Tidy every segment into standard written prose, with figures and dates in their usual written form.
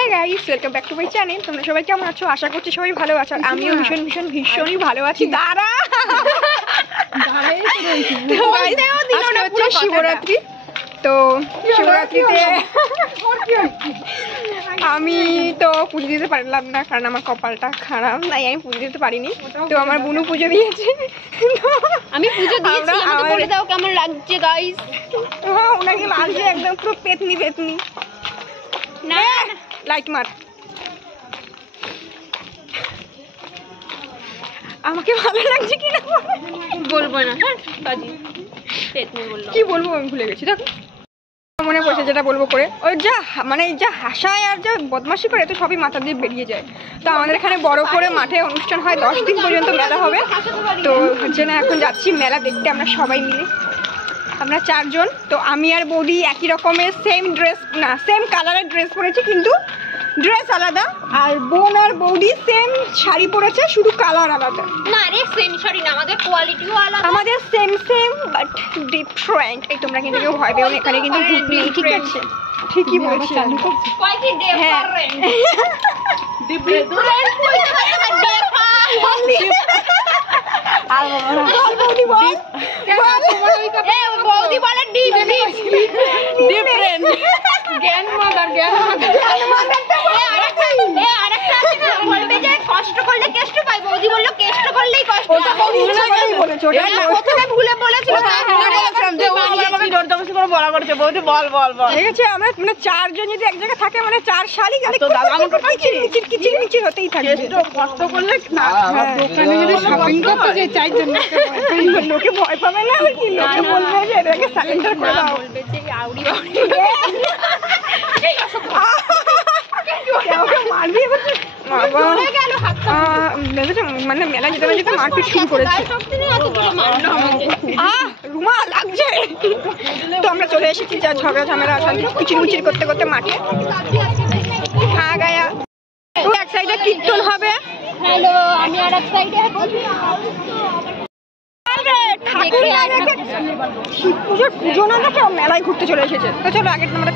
Hey guys, welcome back to my channel. তোমরা সবাই কেমন আছো? আশা করছি সবাই ভালো আছো। আমিও ভীষণই ভালো আছি। দাঁড়া। শিবরাত্রি। তো শিবরাত্রিতে আমি তো পুজো দিতে পারলাম না কারণ আমার কপালটা খারাপ, তাই আমি পুজো দিতে পারিনি। তো আমার বুনু পুজো দিয়েছে। আমি পুজো দিয়েছি, আমাকে বলে দাও কেমন লাগছে গাইস। হ্যাঁ, ওনাকে লাগছে একদম পুরো পেতনি। না লাইট মার। আমাকে ভালো লাগছে কি না বলবো না। হ্যাঁ কাজী পেতনি বললো। কি বলবো আমি ভুলে গেছি। দেখো মনে পড়ছে যেটা বলবো করে, ওই যা হাসায় আর যা বদমাশি করে তো সবই মাথা দিয়ে বেরিয়ে যায়। তো আমাদের এখানে বড় করে মাঠে অনুষ্ঠান হয়, 10 দিন পর্যন্ত মেলা হবে। তো হচ্ছে না, এখন যাচ্ছি মেলা দেখতে আমরা সবাই মিলে। আমরা 4 জন। তো আমি আর বৌদি একই রকমের সেম কালারের ড্রেস পরেছি, কিন্তু ড্রেস আলাদা। আর বোন আর বৌদি সেম শাড়ি পরেছে, শুধু কালার আলাদা। না রে সেম শাড়ি না, আমাদের কোয়ালিটিও আলাদা। আমাদের সেম বাট ডিফারেন্ট। এই তোমরা কিন্তু কেউ ভয় পেও না, এখানে কিন্তু ভূত নেই, ঠিক আছে? ঠিকই বলছি। কয়টি ডিফারেন্ট আর বৌদি বল বৌদি বলে ডিফারেন্ট জ্ঞান মাদার বলবে যে কষ্ট করলে কেষ্ট পাই, বৌদি বললো কেষ্ট করলেই কষ্ট। ওটা বৌদি ইচ্ছা করেই বলেছে, ওটা প্রথমে ভুলে বলেছিল। বৌদি বল ঠিক আছে। আমরা মানে 4 জন যদি এক জায়গায় থাকে, মানে 4 শালি গেলে কিচির হতেই থাকে। কষ্ট করলে না দোকানে যদি শপিং করতে যাই 4 জন লোকে ভয় পাবে না কি? লোকে বলবে যে এটাকে সারেন্ডার করে দাও, বলবে যে আউড়ি মানে মেলা যেতে মারপিট শুরু করেছে। রুমা লাগছে। তো আমরা চলে এসেছি, যা ঝগড়া ঝামেলা কিচির করতে করতে মাঠে গায়া। এক সাইডে কীর্তন হবে। হ্যালো, আমি আর এক সাইডে শিব পুজোর পুজো না দেখে মেলায় ঘুরতে চলে এসেছে। তো চলো আগে আমাদের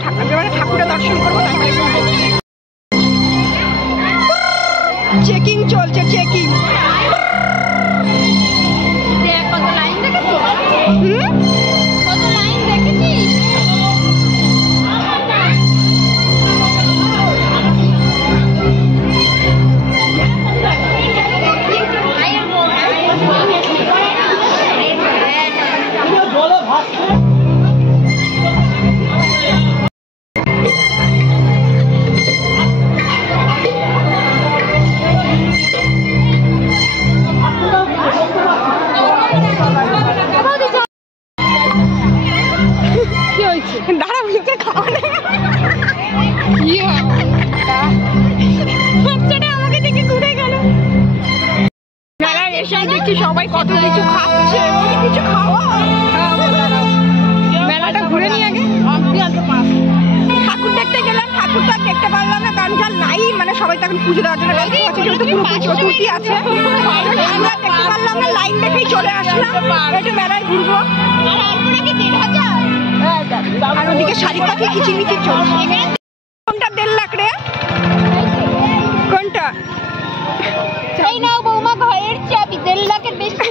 ঠাকুরের দর্শন করবো। চেকিং চলছে, চেকিং। কত লাইন দেখেছিস? কত লাইন দেখেছিস? সবাই কত কিছু খাচ্ছে, কিছু খাওয়া। মেলাটা ঘুরে নিয়ে আগে ঠাকুর দেখতে গেলাম। ঠাকুরটা দেখতে পারলাম না কারণ যা লাইন, মানে সবাই তখন পুজো দেওয়ার জন্য ব্যস্ত আছে, যেহেতু পুরো চতুর্থী আছে। আমরা দেখতে পারলাম না, লাইন দেখেই চলে আসলাম। একটু মেলায় ঘুরবো। আর ওদিকে শাড়ি পাখি কিচিরমিচির চলছে। কোনটা 1.5 লাখ রে? কোনটা? এই নাও বৌমা ঘরের চাবি, 1.5 লাখের বেশি।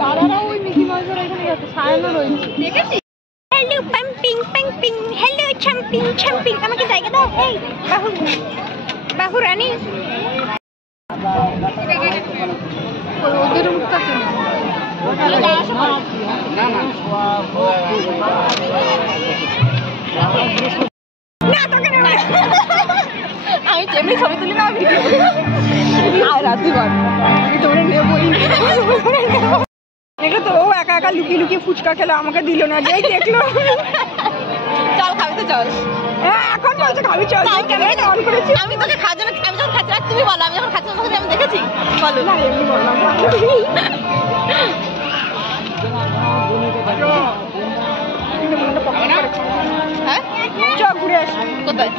দাদারা ওই মিকি মাউসের এখানে যাচ্ছে, সায়ানো রয়েছে, দেখেছিস? হ্যালো পাম্পিং পাম্পিং, হ্যালো ছাম্পিং। আমাকে জায়গা দাও। এই বাহু রানী। ওদের মুখটা চেনে না, তোকে নেবে। আমি যেমনি ছবি তুলি না, আর রাত্রি বার আমি তোমরা নেবই। দেখলো তো ও একা লুকিয়ে ফুচকা খেলো, আমাকে দিল না। যেই দেখলো চল খাবি তো চল। হ্যাঁ এখন বলছে খাবি, চল। ক্যামেরাটা অন করেছি। আমি তোকে খাওয়ার জন্য, আমি যখন খাচ্ছি, তুমি বলো আমি যখন খাচ্ছি তোমাকে আমি দেখেছি? বলো না, এমনি বললাম। হ্যাঁ চ ঘুরে আসি। কোথায়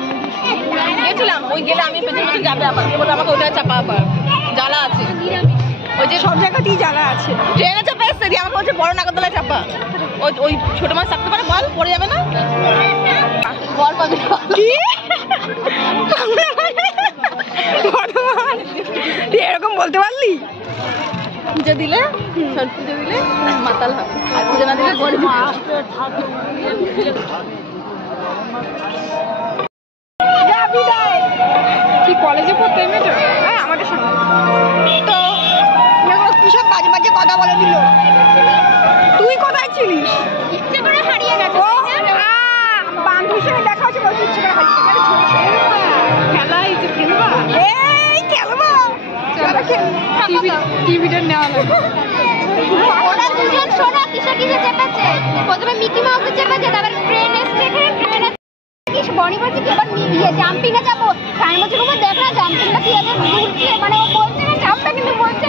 গেছিলাম? ওই গেলে আমি পেছনে যাবে আবার, বলে আমাকে ওটা চাপা আবার জ্বালা আছে। ওই যে সব জায়গাতেই জ্বালা আছে। ট্রেনে চাপা এসছে দিয়ে আমাকে বলছে বড় নাগরদোলায় চাপা। ওই ছোট মাছ থাকতে পারে, বল পড়ে যাবে না? বর পাবি কি বর্ধমান তুই এরকম বলতে পারলি? পুজো দিলে ছট পুজো দিলে মাতাল হবে, আর পুজো না দিলে বড় তুই কলেজে পড়তে মেয়েটা? হ্যাঁ আমাদের সঙ্গে তো কিসব বাজে বাজে কথা বলে দিল। তুই কোথায় ছিলিস? ইচ্ছে করে হারিয়ে গেছে। ও বান্ধবীর সঙ্গে দেখা হচ্ছে বলছি ইচ্ছে করে হারিয়ে গেছে। খেলা হয়েছে, খেলবা? এই খেলবো, চলো খেলি। টিভিটা নেওয়া লাগবে। ওরা দুজন শোনা কিসে কিসে চেপেছে, প্রথমে মিকি মাউসে চেপেছে, তারপরে ট্রেন এসছে, ট্রেন বনি বলছে কি এবার জাম্পিংয়ে যাবো, সাইন বলছে রুমে দেখ না জাম্পিংটা কি আছে ঘুরছে, মানে ও বলছে না জাম্পটা কিন্তু বলছে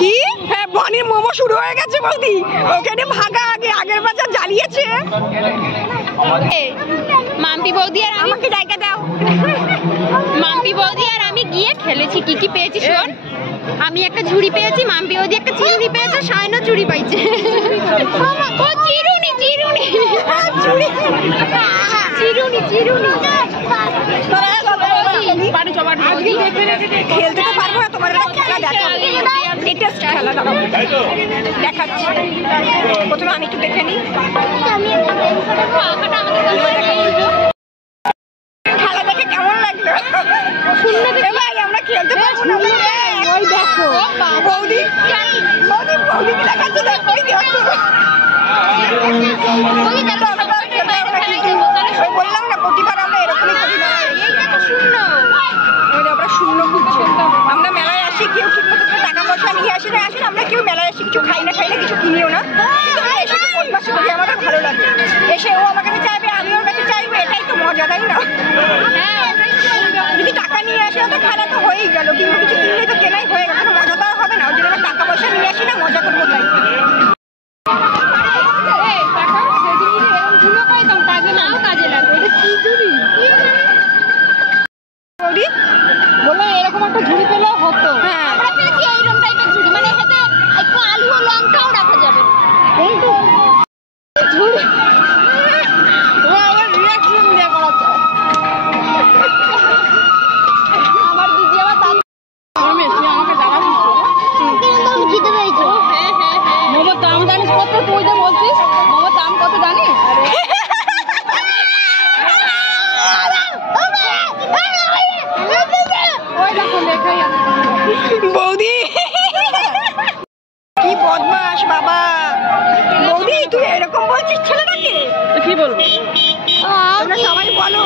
কি হ্যাঁ বনির মোমো শুরু হয়ে গেছে বৌদি, ওখানে ভাগা আগে আগের বাজার জ্বালিয়েছে। মাম্পি বৌদি আর আমাকে জায়গা দাও। মাম্পি বৌদি আর আমি গিয়ে খেলেছি, কি কি পেয়েছি শোন। আমি একটা ঝুড়ি পেয়েছি, মাম্পি বৌদি একটা চিরুনি পেয়েছে, সায়নও চুড়ি পাইছে। ও চিরুনি চিরুনি চিরুনি চিরুনি খেলতে তো পারবো না, তোমার একটা খেলা দেখো, লেটেস্ট খেলা দেখাচ্ছি। প্রথমে আমি একটু দেখে নিই খেলা দেখে কেমন লাগলো। ভাই আমরা খেলতে পারবো না। ওই দেখো বৌদি বৌদি বৌদি কি দেখাচ্ছে, দেখো ওই দেখো। ওই বললাম না প্রতিবার আমরা এরকমই করি না, আমরা শূন্য খুঁজছি। আমরা মেলায় আসি, কেউ ঠিক মতো টাকা পয়সা নিয়ে আসি না, আমরা কেউ মেলায় আসি কিছু খাই না কিছু কিনিও না, কিন্তু আমরা এসে বদমাশি করি, আমাদের ভালো লাগে। এসে ও আমার কাছে চাইবে, আমি ওর কাছে চাইবো, এটাই তো মজা, তাই না? যদি টাকা নিয়ে আসে তো খেলা তো হয়েই গেল, কিন্তু কিছু কিনলে তো কেনাই হয়ে গেল, কোনো মজা তো আর হবে না। ওই জন্য আমরা টাকা পয়সা নিয়ে আসি না, মজা করবো তাই। এরকম একটা ঝুড়ি পেলেও হতো। হ্যাঁ আমরা পেয়েছি এইরকম টাইপের ঝুড়ি, মানে এতে একটু আলু ও লঙ্কাও রাখা যাবে। কিন্তু ঝুড়ি রিয়াকশন দিয়ে করাচ্ছে। আমার দিদি আবার তার আমাকে জানা দিচ্ছে কিন্তু খিদে পেয়েছে। মোমোর দাম জানিস কত? তুই যে বলছিস মোমোর দাম কত জানিস? বৌদি কি বদমাস বাবা। বৌদি তুই এরকম বলছিস ছেলেটাকে? কি বলবো? তোমরা সবাই বলো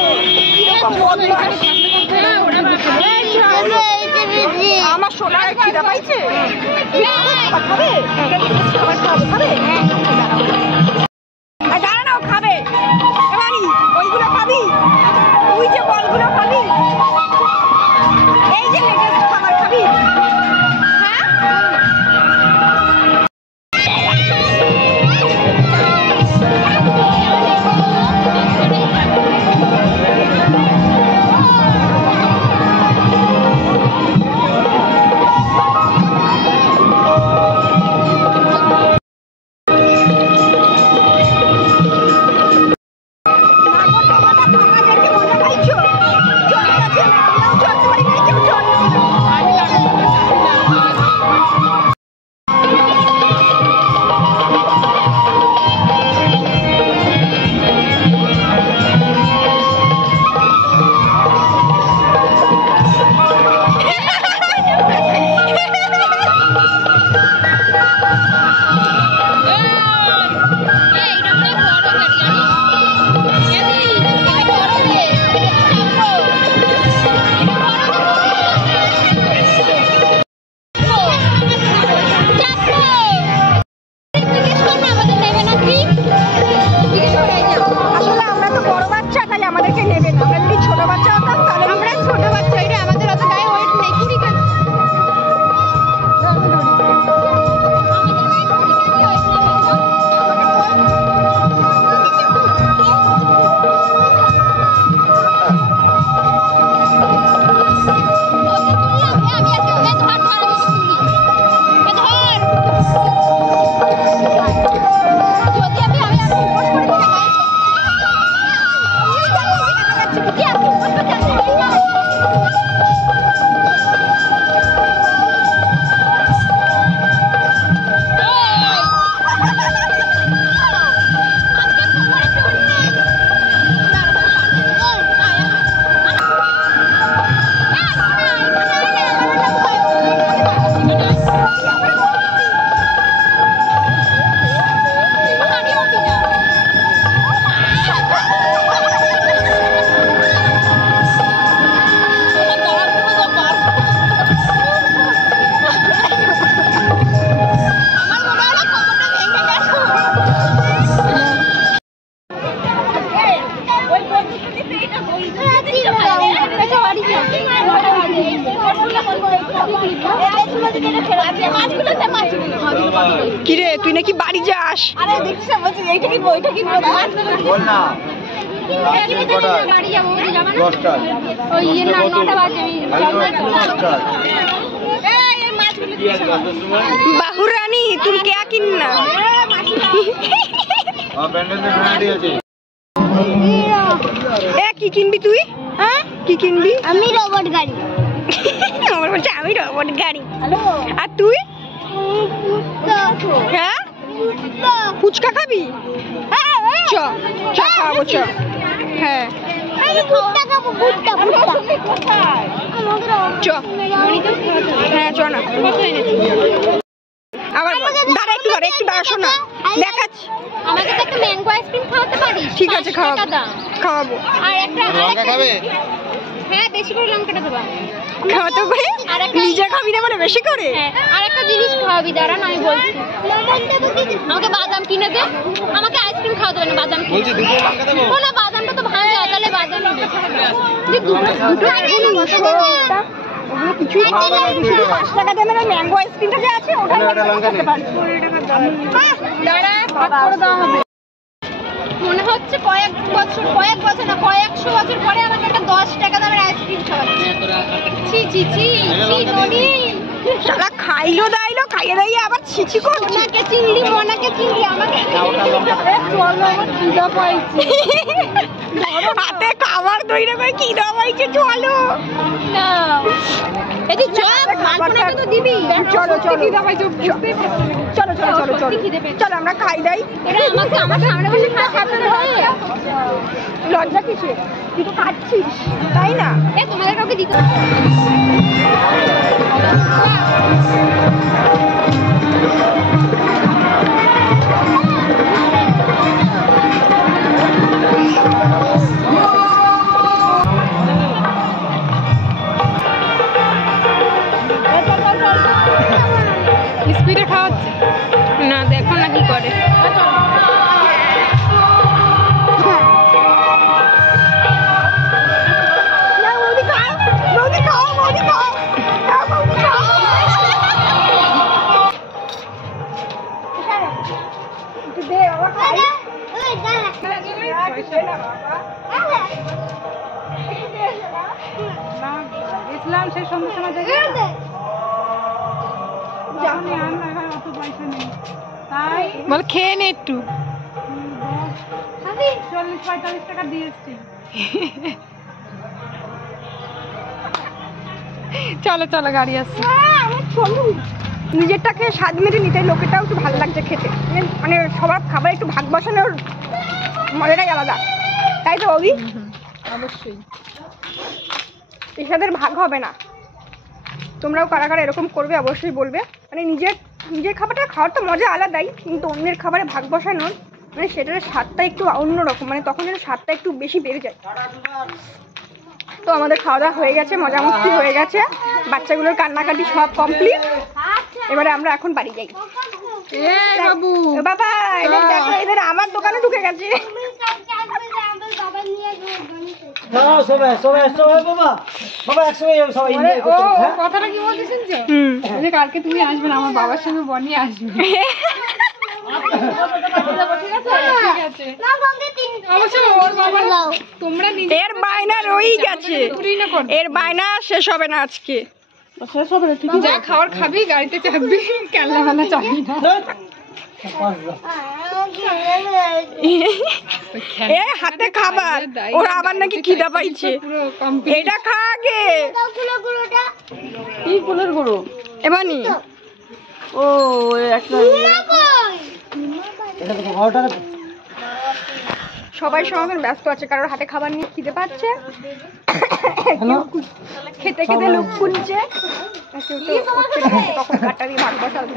কিরকম বদমাস। আমার সোনার খিদা পাইছে, খাবার খাবে, খাবার খাবে, দাঁড়া না ও খাবে। এবারই ওইগুলো খাবি, তুই যে বলগুলো খাবি, এই যে লেটেস্ট খাবার খাবি। বাড়ি যাস। আরে দেখছিস বলছি এইটা কিনবো ওইটা কিনবো বল না বাড়ি যাবো যাবো না ওই ইয়ে না 9টা বাজে বাহুরানী তুমি কে কিননা এ কি কিনবি তুই? হ্যাঁ কি কিনবি? আমি রোবট গাড়ি আমার বলছে আমি রোবট গাড়ি। আর তুই? হ্যাঁ ফুচকা খাবি? চ চ খাওয়াবো চ। হ্যাঁ চ। হ্যাঁ চ না আবার দাঁড়া একটু দাঁড়া একটু দাঁড়া শোনা দেখাচ্ছি। আমাকে তো একটা ম্যাঙ্গো আইসক্রিম খাওয়াতে পারিস? ঠিক আছে খাওয়াবো খাওয়াবো আর একটা লঙ্কা খাবে? হ্যাঁ বেশি করে লঙ্কাটা দেবা। খাওয়াতে পারি? নিজে খাবি না মানে বেশি করে? হ্যাঁ আর একটা জিনিস খাওয়াবি দাঁড়ান আমি বলছি। আমাকে বাদাম কিনে দে। আমাকে আইসক্রিম খাওয়াতে হবে না বাদাম কিনে। বলছি দুটো লঙ্কা দেবো? ও না বাদামটা তো ভাঙা তাহলে বাদাম দুটো ওগুলো কিছুই খাওয়া যাবে না, শুধু 5 টাকা দামের ওই ম্যাঙ্গো আইসক্রিমটা যে আছে ওটাই ওটা লঙ্কা খেতে পারি। দাঁড়া ভাগ করে দেওয়া হবে। মনে হচ্ছে কয়েক বছর না কয়েকশো বছর পরে আমাকে একটা 10 টাকা দামের আইসক্রিম খাওয়াচ্ছে। ছি ছি ছি ছি ননি শালা খাইলো দাইলো খাইয়ে দাইয়ে আবার ছিছি করছে। মনাকে চিংড়ি আমাকে আমার খিদা পাইছে। হাতে খাবার ধরে করে কি দাও পাইছে চলো না এই যে চল মালপোনাটা তো দিবি। চলো চলো চলো চলো চলো চলো চলো আমরা খাই দাই। এটা আমাকে আমার সামনে বসে খাওয়াতে হয়। লজ্জা কিসে? তুই তো খাচ্ছিস তাই না? এ তোমাদের কাউকে দিতে স্পিডে খাওয়াচ্ছে না দেখো না কি করে। ইসলাম সেই সন্ধ্যে সময় দেখে বল খেয়ে নে একটু। 40-45 টাকা দিয়ে এসছি। চলো চলো গাড়ি আসছে। নিজেরটাকে স্বাদ মেরে নিতে লোকেরটাও একটু ভালো লাগছে খেতে, মানে সবার খাবার একটু ভাগ বসানোর মজাটাই আলাদা, তাই তো অভি? অবশ্যই এসাদের ভাগ হবে না। তোমরাও কারা কারা এরকম করবে অবশ্যই বলবে। মানে নিজের খাবারটা খাওয়ার তো মজা আলাদাই, কিন্তু অন্যের খাবারে ভাগ বসানোর মানে সেটার স্বাদটা একটু অন্যরকম, মানে তখন যেন স্বাদটা একটু বেশি বেড়ে যায়। তো আমাদের খাওয়া দাওয়া হয়ে গেছে, মজা মস্তি হয়ে গেছে, বাচ্চাগুলোর কান্নাকাটি সব কমপ্লিট। এবারে আমরা এখন বাড়ি যাই। বাবু বাবা এদের দেখো, এদের আমার দোকানে ঢুকে গেছে। কথাটা কি বলতে শুনছো? যে কালকে তুমি আসবে না, আমার বাবার সঙ্গে বনি আসবে। তোমরা এর বায়না রয়েই গেছে, এর বায়না শেষ হবে না আজকে। যা খাওয়ার খাবি গাড়িতে চাপবি, কেনলা মেলা চাপবি না। এ হাতে খাবার, ওরা আবার নাকি খিদা পাইছে। এটা খা আগে। কি ফুলের গুঁড়ো? এবানি ও একটা সবাই সমাগম ব্যস্ত আছে, কারোর হাতে খাবার নিয়ে খিদে পাচ্ছে, খেতে খেতে লোক খুলছে, তখন কাটা দিয়ে ভাগ বসাবে।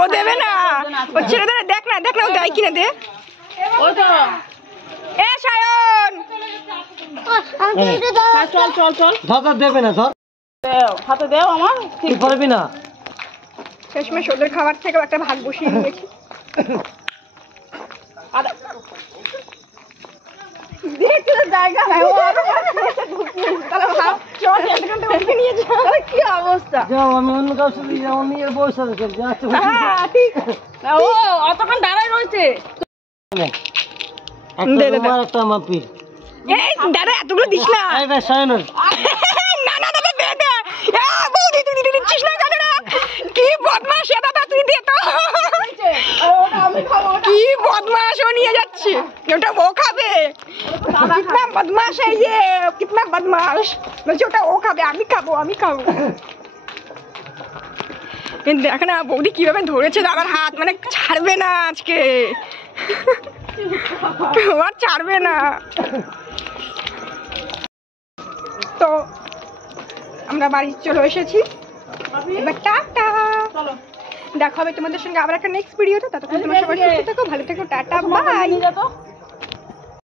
ও দেবে না, ও ছেড়ে দেবে। দেখ না ও দেয় কিনা দে। এ সায়ন চল দেবে না ধর হাতে দেও আমার, কি করবি না। শেষমেশ ওদের খাবার থেকেও একটা ভাগ বসিয়ে নিয়েছি। দেখতে তো জায়গা নাই ও আরো তাহলে ভাব চল এখান থেকে উঠে নিয়ে যাও তাহলে কি অবস্থা যাও আমি অন্য কারোর সাথে যাও নিয়ে বই সাথে চলছি আচ্ছা হ্যাঁ ঠিক ও অতক্ষণ দাঁড়ায় রয়েছে দে, দে, একটা দে। তোমার একটা আমার পিস এই দাদা এতগুলো দিস না এই বে সায়নের না না দাদা দে দে বৌদি তুই দিচ্ছিস না দাদা কি বদমাশ এ দাদা তুই দে তো কি বদমাশ ও নিয়ে যাচ্ছে ওটা ও খাবে কিতনা বদমাশ है ये कितना बदमाश বলছে ওটা ও খাবে আমি খাবো দেখ না বৌদি কিভাবে ধরেছে দাদার হাত মানে ছাড়বে না আজকে ও আর ছাড়বে না তো আমরা বাড়ি চলে এসেছি এবার টাটা দেখা হবে তোমাদের সঙ্গে আবার একটা নেক্সট ভিডিওতে ততক্ষণ তোমরা সবাই সুস্থ থেকো ভালো থেকো টাটা বাই